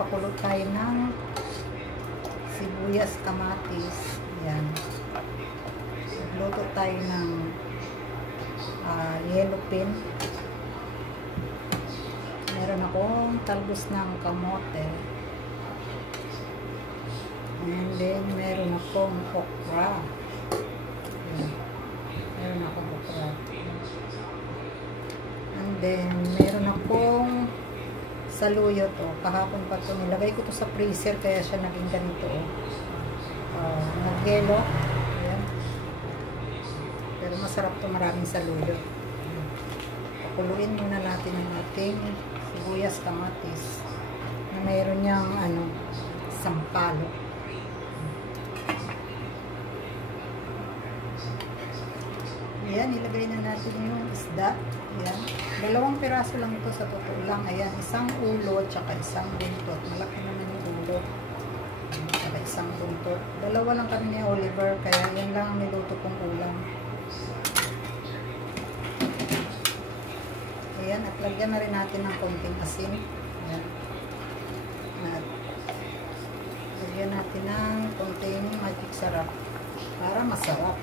magpakulo tayo ng sibuyas, kamatis. Ayan. Magluto tayo ng yellow pin. Meron akong talbos ng kamote. And then, meron akong okra. Ayan. Meron akong okra. And then, meron akong saluyot. Kahapon pa ito. Nilagay ko ito sa freezer kaya siya naging ganito. Nag-yelo. Ayan. Pero masarap ito. Maraming saluyot. Pakuluin muna natin yung ating sibuyas, kamatis na mayroon niyang sampalo. Ayan, ilagay na natin yung isda. Ayan. 2 piraso lang ito sa totoo lang. Ayan, isang ulo at saka isang buntot. Malaki naman yung ulo. Saka isang buntot. 2 lang kami ni Oliver, kaya yan lang ang niluto kong ulam. Ayan, at lagyan na rin natin ng konting asin. Ayan. At lagyan natin ng konting magic sarap para masarap.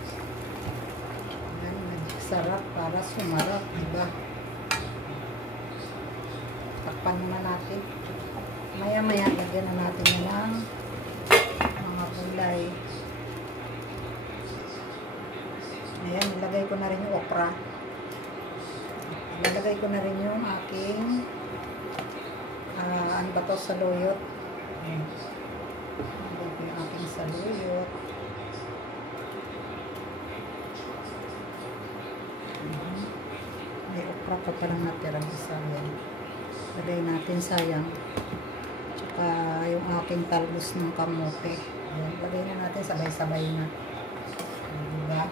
Sarap para sumarap, diba? Takpan naman natin. Maya-maya, lagyan na natin ng mga gulay. Ayan, nilagay ko na rin yung okra. Nilagay ko na rin yung aking ano ba to, saluyot. Nilagay ko yung aking saluyot. May okra pa palang natirang isa. Lagay natin, sayang. Tsaka yung aking talbos ng kamote. Ayan, lagay na natin, sabay-sabay na. Diba?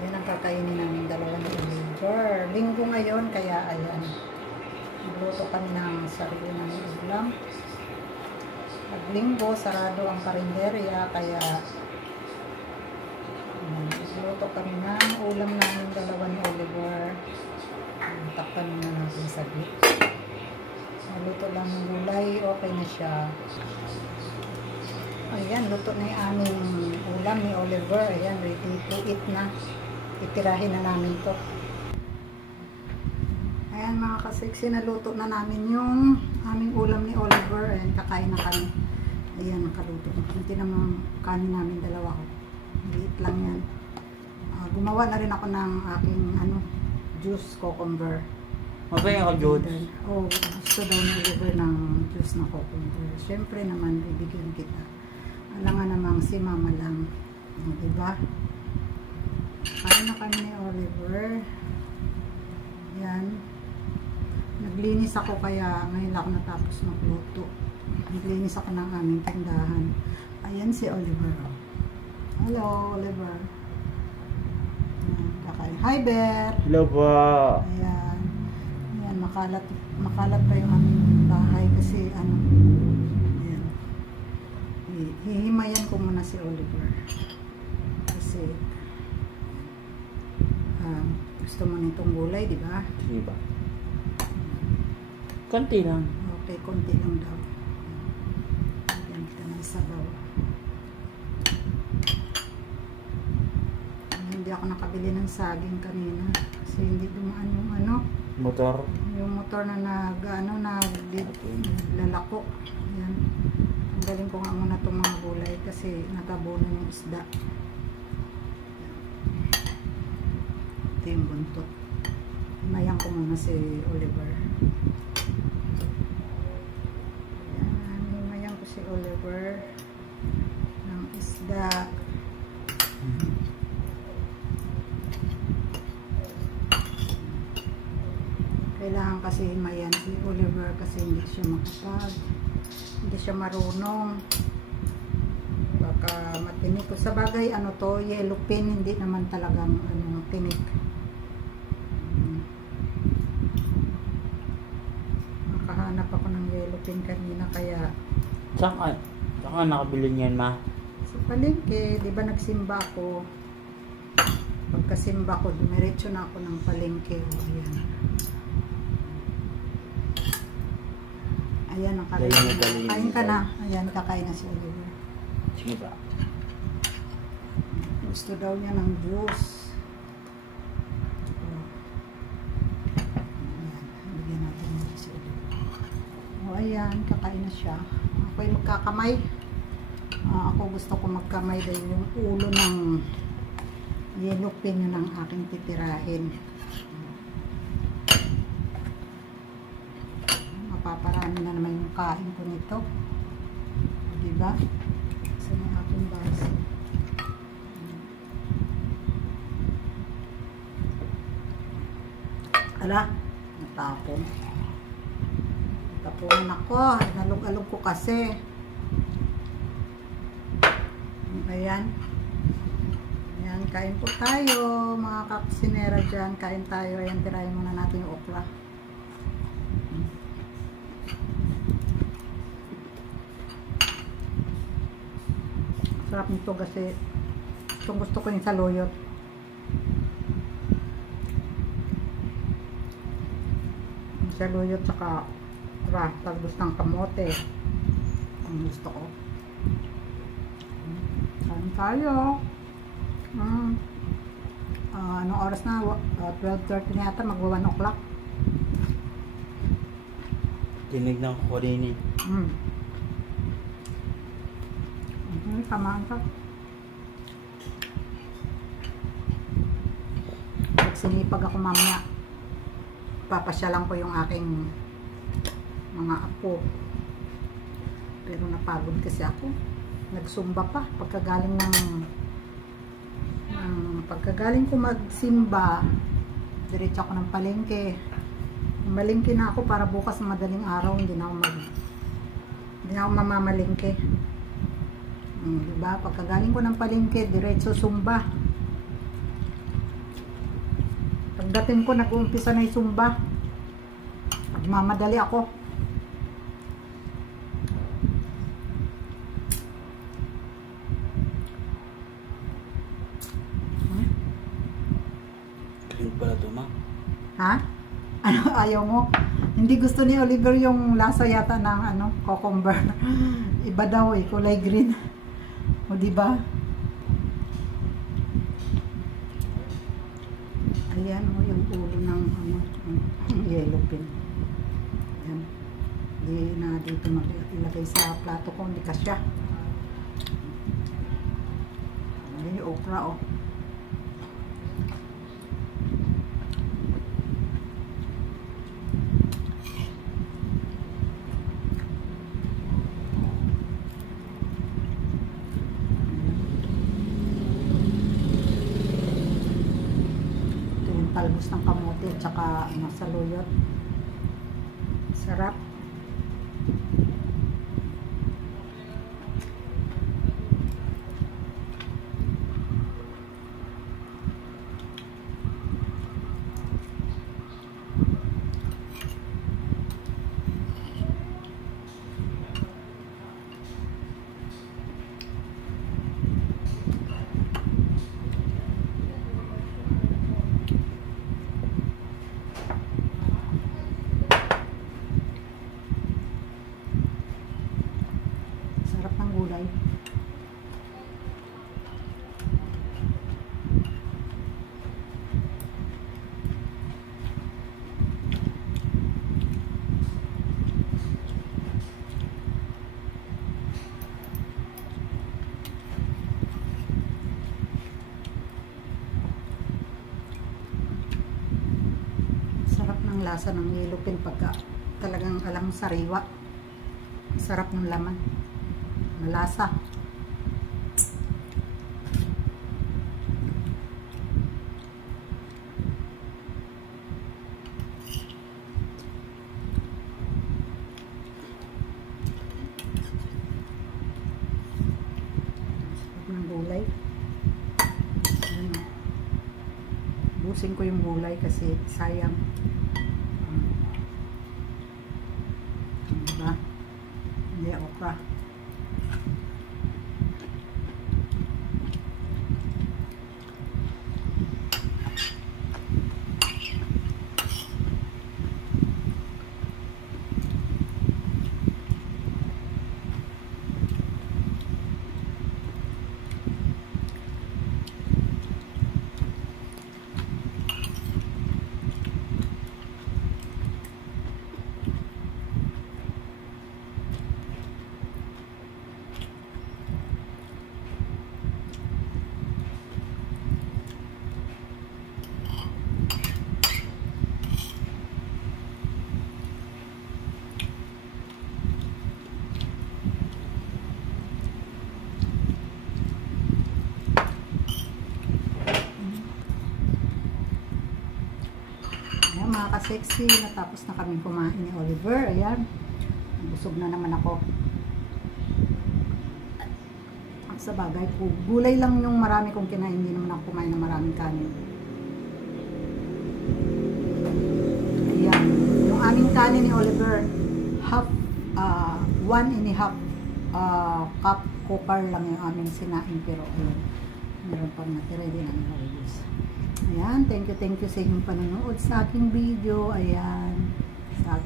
Yan ang kakainin namin dalawa ni Oliver. Linggo ngayon, kaya ayan. Magluto kami ng sarili ng ulam. Pag linggo, sarado ang karinderya, kaya magluto kami ng ulam namin dalawa ni Oliver. Takpan na natin saglit. Maluto lang ng gulay, okay na siya. Ayan, luto na yung aming ulam ni Oliver. Ayan, ready to eat na. Itirahin na namin to. Ayan mga kasiksi, naluto na namin yung aming ulam ni Oliver. Ayan, kakain na kami. Ayan, nakaluto. Hindi naman kanin namin dalawa ko. Liit lang yan. Gumawa na rin ako ng aking juice cucumber. Mabaya ka, Jude? Oh, gusto daw ni Oliver ng juice na cucumber. Siyempre naman, bibigyan kita. Alangan namang si mama lang. Diba? Kain na kami ni Oliver. Yan. Naglinis ako kaya ngayon ako natapos magluto. Naglinis ako ng aming tindahan. Ayan si Oliver. Hello, Oliver. Kakain. Hi, Bear. Hello po. Ayan. Ayan, makalat pa yung aming bahay kasi ayan. Hihimayan ko muna si Oliver. Kasi gusto mo nitong gulay, di ba? Sige ba? Konti lang. Okay, konti lang daw. Ayan, kita ng sabaw. Hindi ako nakabili ng saging kanina kasi hindi dumaan yung Motor. yung motor na naglalako. Ayan. Tanggalin ko nga muna itong mga gulay kasi natabunan yung isda. Ito yung buntot. Himayan ko muna si Oliver. Ayan, himayan ko si Oliver ng isda. Kailangan kasi himayan si Oliver kasi hindi siya marunong. Baka matinik ko. Sa bagay, to, yellow pin, hindi naman talagang tinik. Nakahanap ako ng yellow pin kanina kaya. Saan ka nakabili niyan, ma? Sa palengke, di ba nagsimba ako? Pagkasimba ko, dumiretso na ako ng palengke. Ayan. Ayan, Dali na, dali na. kain ka na. Ayan, kakain na si Oliver. Sige ba? Gusto daw niya ng juice. Oh. Ayan, bigyan natin ng si Oliver. O, ayan, kakain na siya. Ako'y magkakamay. Ako gusto ko magkamay dahil yung ulo ng yellow pin yun ang aking titirahin. Mapaparami na naman yung kain ko nito. Diba? Sa mga aking baso. Ala, natapon. Tapunan ako. Nalog-alog ko kasi. Ayan. Ayan, kain po tayo. Mga kakusinera dyan. Kain tayo. Ayan, tirahin muna natin yung okra. Sarap nito kasi itong gusto ko yung saluyot. Yung saluyot saka talbos ng kamote. Ang gusto ko. Kain tayo. Anong oras na? 12:30 na yata. Magwa 1 o'clock. Tinignan ko rin eh. Tamaan ka. Sinipag ako mamaya. Papasyalan ko yung aking mga apo. Pero napagod kasi ako. Nagsumba pa. Pagkagaling ko magsimba, diretso ako ng palengke. Malingke na ako para bukas madaling araw hindi na ako mamamalingke. Diba? Pagkagaling ko ng palengke, diretso sumba. Pagdating ko, nag-uumpisa na yung sumba. Magmamadali ako. Clean pala ito, ma. Ha? Ano, ayaw mo? Hindi gusto ni Oliver yung lasa yata ng cucumber. Iba daw eh, kulay green. O diba? Ayan o, yung ulo ng yellow pin. Ayan. Di na dito ilagay sa plato ko, hindi kasya. Ayan yung okra o. Talbos ng kamote at saka saluyot. Sarap. Sarap ng gulay. Sarap ng lasa ng yellow pin pagka talagang alam sariwa. Sarap ng laman. Malasa. Sarap ng gulay. Ayan o. Busin ko yung gulay kasi sayang. Diba? Hindi okra. sexy. Natapos na kami kumain ni Oliver. Ayan. Busog na naman ako. Sa bagay po, gulay lang yung marami kong kinain. Hindi naman ako kumain ng maraming kanin. Ayan. Yung aming kanin ni Oliver, half, 1.5 cup copper lang yung aming sinain. Pero ayun, meron pang natira din ang Oliver's. Ayan, thank you sa inyong panonood sa aking video. Ayan, sa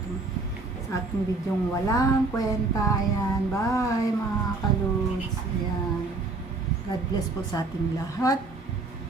aking videong walang kwenta. Ayan, bye mga kaludes. Ayan, God bless po sa ating lahat.